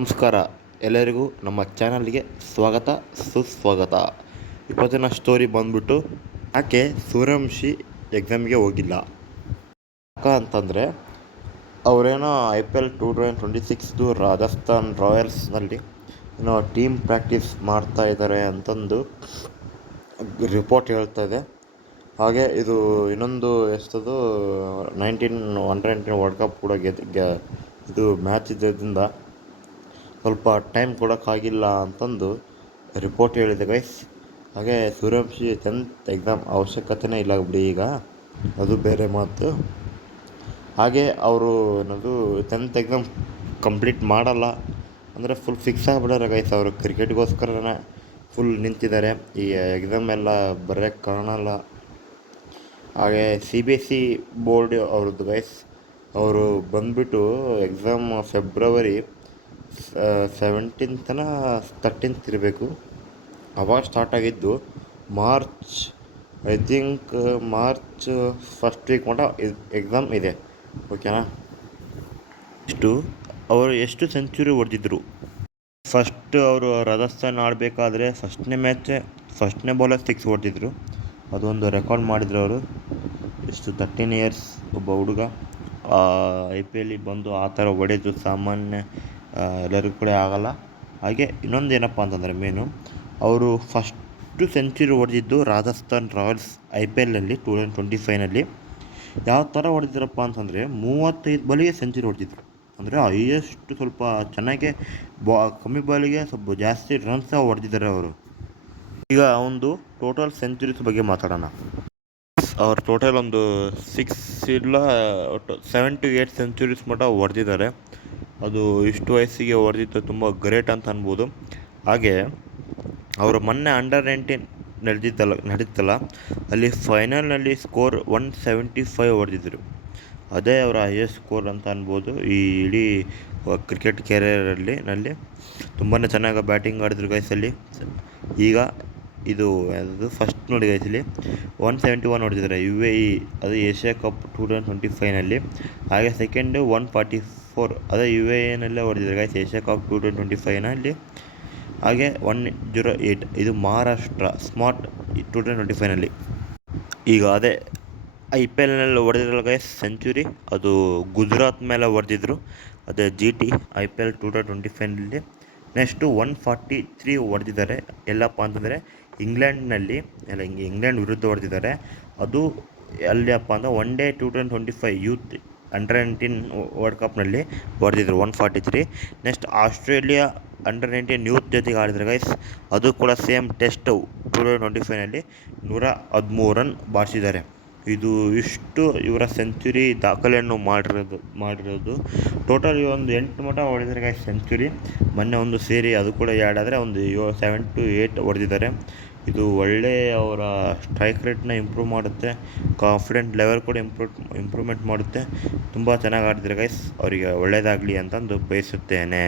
ನಮಸ್ಕಾರ, ಎಲ್ಲರಿಗೂ ನಮ್ಮ ಚಾನಲ್ಗೆ ಸ್ವಾಗತ ಸುಸ್ವಾಗತ. ಇವತ್ತಿನ ಸ್ಟೋರಿ ಬಂದ್ಬಿಟ್ಟು ಯಾಕೆ ಸೂರ್ಯವಂಶಿ ಎಕ್ಸಾಮ್ಗೆ ಹೋಗಿಲ್ಲ ಅಂತಂದರೆ, ಅವರೇನೋ IPL 2026 ರಾಜಸ್ಥಾನ್ ರಾಯಲ್ಸ್ನಲ್ಲಿ ಏನೋ ಟೀಮ್ ಪ್ರಾಕ್ಟೀಸ್ ಮಾಡ್ತಾ ಇದ್ದಾರೆ ಅಂತಂದು ರಿಪೋರ್ಟ್ ಹೇಳ್ತಾ ಇದೆ. ಹಾಗೆ ಇದು ಇನ್ನೊಂದು ಎಷ್ಟದು 19 ವರ್ಲ್ಡ್ ಕಪ್ ಕೂಡ ಇದು ಮ್ಯಾಚ್ ಇದ್ದರಿಂದ ಸ್ವಲ್ಪ ಟೈಮ್ ಕೊಡೋಕ್ಕಾಗಿಲ್ಲ ಅಂತಂದು ರಿಪೋರ್ಟ್ ಹೇಳಿದೆ ಗೈಸ್. ಹಾಗೆ ಸೂರ್ಯವಂಶಿ 10th ಎಕ್ಸಾಮ್ ಅವಶ್ಯಕತೆನೇ ಇಲ್ಲ ಬಿಡಿ, ಈಗ ಅದು ಬೇರೆ ಮಾತು. ಹಾಗೆ ಅವರು ಏನದು 10th ಎಕ್ಸಾಮ್ ಕಂಪ್ಲೀಟ್ ಮಾಡಲ್ಲ ಅಂದರೆ ಫುಲ್ ಫಿಕ್ಸ್ ಆಗಿಬಿಡೋರು ಗೈಸ್. ಅವರು ಕ್ರಿಕೆಟ್ಗೋಸ್ಕರನೇ ಫುಲ್ ನಿಂತಿದ್ದಾರೆ, ಈ ಎಕ್ಸಾಮ್ ಎಲ್ಲ ಬರೋಕ್ಕೆ ಕಾಣಲ್ಲ. ಹಾಗೆ CBSE ಬೋರ್ಡ್ ಅವ್ರದ್ದು ಗೈಸ್, ಅವರು ಬಂದುಬಿಟ್ಟು ಎಕ್ಸಾಮ್ ಫೆಬ್ರವರಿ 17th 13th ಇರಬೇಕು. ಅವಾಗ ಸ್ಟಾರ್ಟ್ ಆಗಿದ್ದು ಮಾರ್ಚ್ ಫಸ್ಟ್ ವೀಕ್ ಮಟ್ಟ ಎಕ್ಸಾಮ್ ಇದೆ, ಓಕೆನಾ. ಅವರು ಎಷ್ಟು ಸೆಂಚುರಿ ಹೊಡೆದಿದ್ರು ಫಸ್ಟ್ ಅವರು ರಾಜಸ್ಥಾನ್ ಆಡಬೇಕಾದ್ರೆ ಫಸ್ಟ್ನೇ ಬಾಲಲ್ಲಿ 6 ಹೊಡೆದಿದ್ರು. ಅದೊಂದು ರೆಕಾರ್ಡ್ ಮಾಡಿದ್ರು ಅವರು. 13 ಇಯರ್ಸ್ ಒಬ್ಬ ಹುಡುಗ IPL ಬಂದು ಆ ಥರ ಹೊಡೆದು ಸಾಮಾನ್ಯ ಎಲ್ಲರಿಗೂ ಕೂಡ ಆಗಲ್ಲ. ಹಾಗೆ ಇನ್ನೊಂದು ಏನಪ್ಪ ಅಂತಂದರೆ ಮೇನು, ಅವರು ಫಸ್ಟು ಸೆಂಚುರಿ ಹೊಡೆದಿದ್ದು ರಾಜಸ್ಥಾನ್ ರಾಯಲ್ಸ್ IPLನಲ್ಲಿ 2025ನಲ್ಲಿ. ಯಾವ ಥರ ಹೊಡೆದಿದ್ರಪ್ಪ ಅಂತಂದರೆ 35 ಬಾಲಿಗೆ ಸೆಂಚುರಿ ಹೊಡೆದಿದ್ರು. ಅಂದರೆ ಹೈಯೆಸ್ಟ್, ಸ್ವಲ್ಪ ಚೆನ್ನಾಗೆ ಕಮ್ಮಿ ಬಾಲಿಗೆ ಸ್ವಲ್ಪ ಜಾಸ್ತಿ ರನ್ಸ್ ಹೊಡೆದಿದ್ದಾರೆ ಅವರು. ಈಗ ಒಂದು ಟೋಟಲ್ ಸೆಂಚುರೀಸ್ ಬಗ್ಗೆ ಮಾತಾಡೋಣ. ಅವ್ರು ಟೋಟಲ್ ಒಂದು 7 to 8 ಸೆಂಚುರೀಸ್ ಮಟ್ಟ ಹೊಡೆದಿದ್ದಾರೆ. ಅದು ಇಷ್ಟು ವಯಸ್ಸಿಗೆ ಹೊಡೆದಿದ್ದು ತುಂಬ ಗ್ರೇಟ್ ಅಂತ ಅನ್ಬೋದು. ಹಾಗೆ ಅವರು ಮೊನ್ನೆ ಅಂಡರ್-19 ನಡೀತಲ್ಲ, ಅಲ್ಲಿ ಫೈನಲ್ನಲ್ಲಿ ಸ್ಕೋರ್ 175 ಹೊಡೆದಿದ್ರು. ಅದೇ ಅವರ ಹೈಯೆಸ್ಟ್ ಸ್ಕೋರ್ ಅಂತ ಅನ್ಬೋದು ಈ ಇಡೀ ಕ್ರಿಕೆಟ್ ಕೆರಿಯರಲ್ಲಿ. ತುಂಬಾ ಚೆನ್ನಾಗಿ ಬ್ಯಾಟಿಂಗ್ ಆಡಿದ್ರು ಗೈಸಲ್ಲಿ. ಈಗ ಇದು ಫಸ್ಟ್ ನೋಡಿ ಗೈಸಲ್ಲಿ 171 ಹೊಡೆದಿದ್ದಾರೆ UAE, ಅದು ಏಷ್ಯಾ ಕಪ್ 2025ನಲ್ಲಿ. ಹಾಗೆ ಸೆಕೆಂಡು 144, ಅದೇ UAEನಲ್ಲೇ ಹೊಡೆದಿದ್ದಾರೆ ಗೈಸ್ ಏಷ್ಯಾ ಕಪ್ 2025ನಲ್ಲಿ. ಹಾಗೆ 108, ಇದು ಮಹಾರಾಷ್ಟ್ರ ಸ್ಮಾರ್ಟ್ 2025ನಲ್ಲಿ. ಈಗ ಅದೇ IPLನಲ್ಲಿ ಹೊಡೆದಿರಲ್ಲ ಗೈಸ್ ಸೆಂಚುರಿ, ಅದು ಗುಜರಾತ್ ಮೇಲೆ ಹೊಡೆದಿದ್ರು, ಅದೇ GT IPL 2025ನಲ್ಲಿ. ನೆಕ್ಸ್ಟು 143 ಹೊಡೆದಿದ್ದಾರೆ. ಎಲ್ಲಪ್ಪ ಅಂತಂದರೆ ಇಂಗ್ಲೆಂಡ್ ವಿರುದ್ಧ ಹೊಡೆದಿದ್ದಾರೆ. ಅದು ಎಲ್ಲಿಯಪ್ಪ ಅಂದರೆ 1 ಡೇ 2025 ಯೂತ್ ಅಂಡರ್-19 ವರ್ಲ್ಡ್ ಕಪ್ನಲ್ಲಿ ಹೊಡೆದಿದ್ರು 143. ನೆಕ್ಸ್ಟ್ ಆಸ್ಟ್ರೇಲಿಯಾ ಅಂಡರ್-19 ಯೂತ್ ಜೊತೆಗೆ ಆಡಿದ್ರು ಗೈಸ್, ಅದು ಕೂಡ ಸೇಮ್ ಟೆಸ್ಟ್ 2025ನಲ್ಲಿ 113 ರನ್ ಬಾರಿಸಿದ್ದಾರೆ. ಇಷ್ಟು ಇವರ ಸೆಂಚುರಿ ದಾಖಲೆಯನ್ನು ಮಾಡಿರೋದು. ಟೋಟಲ್ ಒಂದು 8 ಮಟ್ಟ ಹೊಡೆದಿದ್ದಾರೆ ಗೈಸ್ ಸೆಂಚುರಿ. ಮೊನ್ನೆ ಒಂದು ಸೇರಿ ಅದು ಕೂಡ 2 ಆದರೆ ಒಂದು 7 to 8 ಹೊಡೆದಿದ್ದಾರೆ. ಇದು ಒಳ್ಳೆಯ ಅವರ ಸ್ಟ್ರೈಕ್ ರೇಟ್ನ ಇಂಪ್ರೂವ್ ಮಾಡುತ್ತೆ, ಕಾನ್ಫಿಡೆಂಟ್ ಲೆವೆಲ್ ಕೂಡ ಇಂಪ್ರೂವ್ಮೆಂಟ್ ಮಾಡುತ್ತೆ. ತುಂಬ ಚೆನ್ನಾಗಿ ಆಡಿದ್ದಾರೆ ಗೈಸ್, ಅವರಿಗೆ ಒಳ್ಳೆಯದಾಗಲಿ ಅಂತಂದು ಬಯಸುತ್ತೇನೆ.